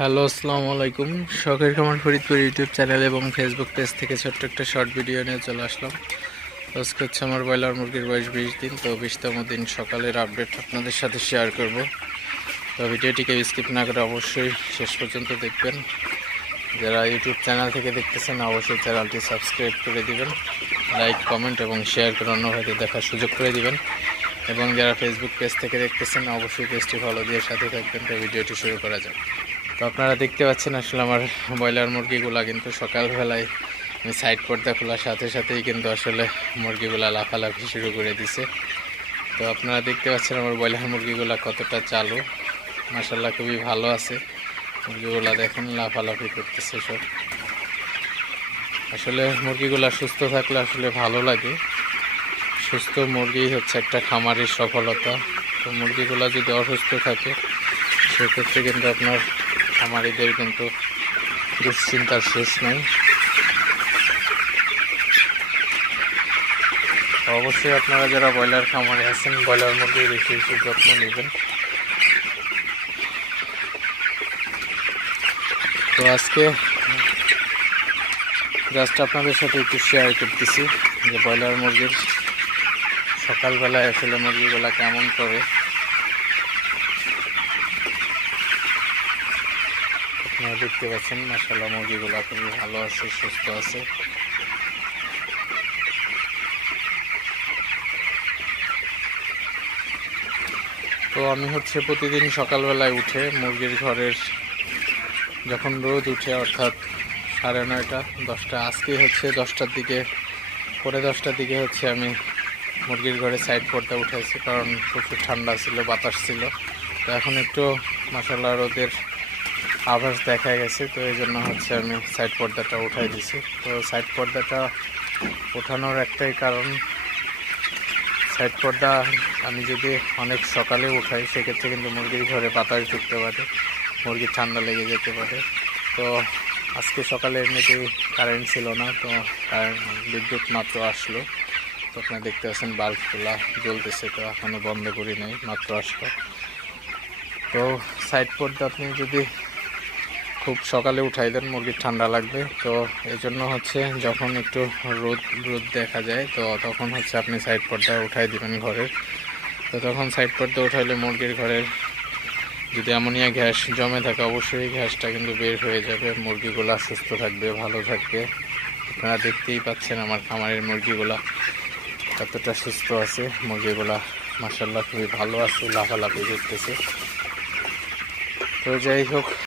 Hello, আসসালামু আলাইকুম। শখের খামার ফরিদপুর ইউটিউব চ্যানেল এবং ফেসবুক পেজ থেকে ছোট্ট একটা শর্ট ভিডিও নিয়ে চলে আসলাম। আজকে হচ্ছে আমার ব্রয়লার মুরগির বয়স 20 দিন। তো 20তম দিন সকালের আপডেট আপনাদের সাথে শেয়ার করব। তো ভিডিওটিকে স্কিপ না করে অবশ্যই শেষ পর্যন্ত দেখবেন। যারা ইউটিউব চ্যানেল থেকে দেখতেছেন অবশ্যই চ্যানেলটি সাবস্ক্রাইব করে দিবেন, লাইক কমেন্ট এবং শেয়ার করে অন্য ভাইদের দেখার সুযোগ করে দিবেন। এবং যারা ফেসবুক পেজ থেকে দেখতেছেন অবশ্যই পেজটি ফলো দিয়ে সাথে থাকবেন। তো ভিডিওটি শুরু করা যাক। তো আপনারা দেখতে পাচ্ছেন আসলে আমার ব্রয়লার মুরগিগুলা কিন্তু সকালবেলায় আমি সাইড পর্দা খোলার সাথে সাথেই কিন্তু আসলে মুরগিগুলা লাফালাফি শুরু করে দিছে। তো আপনারা দেখতে পাচ্ছেন আমার ব্রয়লার মুরগিগুলা কতটা চালু, মাশাআল্লাহ খুবই ভালো আছে। মুরগিগুলা দেখেন লাফালাফি করতেছে সব। আসলে মুরগিগুলা সুস্থ থাকলে আসলে ভালো লাগে। সুস্থ মুরগি হচ্ছে একটা খামারের সফলতা। তো মুরগিগুলা যদি অসুস্থ থাকে সেক্ষেত্রে কিন্তু আপনার খামারিদের কিন্তু দুশ্চিন্তার শেষ নেই। অবশ্যই আপনারা যারা ব্রয়লার খামারে আছেন ব্রয়লার মুরগির বেশি বেশি যত্ন নেবেন। তো আজকে জাস্ট আপনাদের সাথে একটু শেয়ার করতেছি যে ব্রয়লার মুরগির সকালবেলায় আসলে মুরগিগুলা কেমন করে। আপনারা দেখতে পাচ্ছেন মাশাআল্লাহ মুরগিগুলা খুবই ভালো আছে, সুস্থ আছে। তো আমি হচ্ছে প্রতিদিন সকালবেলায় উঠে মুরগির ঘরের যখন রোদ উঠে অর্থাৎ 9:30 10টা, আজকে হচ্ছে 10টার দিকে, পরে 10টার দিকে হচ্ছে আমি মুরগির ঘরে সাইড পর্দা উঠাইছি, কারণ প্রচুর ঠান্ডা ছিল, বাতাস ছিল। তো এখন একটু মাশাআল্লাহ রোদের আভাস দেখা গেছে, তো এই জন্য হচ্ছে আমি সাইড পর্দাটা উঠাই দিছি। তো সাইড পর্দাটা ওঠানোর একটাই কারণ, সাইড পর্দা আমি যদি অনেক সকালে উঠাই সেক্ষেত্রে কিন্তু মুরগির ঘরে বাতাস ঢুকতে পারে, মুরগির ঠান্ডা লেগে যেতে পারে। তো আজকে সকালে এমনিতেই কারেন্ট ছিল না, তো বিদ্যুৎ মাত্র আসলো। তো আপনারা দেখতে পাচ্ছেন বাল্বগুলা জ্বলতেছে, তো এখনও বন্ধ করি নাই, মাত্র আসলো। তো সাইড পর্দা আপনি যদি খুব সকালে উঠাই দেন মুরগির ঠান্ডা লাগবে। তো এই জন্য হচ্ছে যখন একটু রোদ দেখা যায় তো তখন হচ্ছে আপনি সাইড পর্দা উঠাই দিবেন ঘরের। তো তখন সাইড পর্দা উঠাইলে মুরগির ঘরের যদি অ্যামোনিয়া গ্যাস জমে থাকে অবশ্যই গ্যাসটা কিন্তু বের হয়ে যাবে, মুরগিগুলা সুস্থ থাকবে, ভালো থাকবে। আপনারা দেখতেই পাচ্ছেন আমার খামারের মুরগিগুলা কতটা সুস্থ আছে। মুরগিগুলা মাশাআল্লাহ খুবই ভালো আছে, লাফালাফি করতেছে। তো যাই হোক,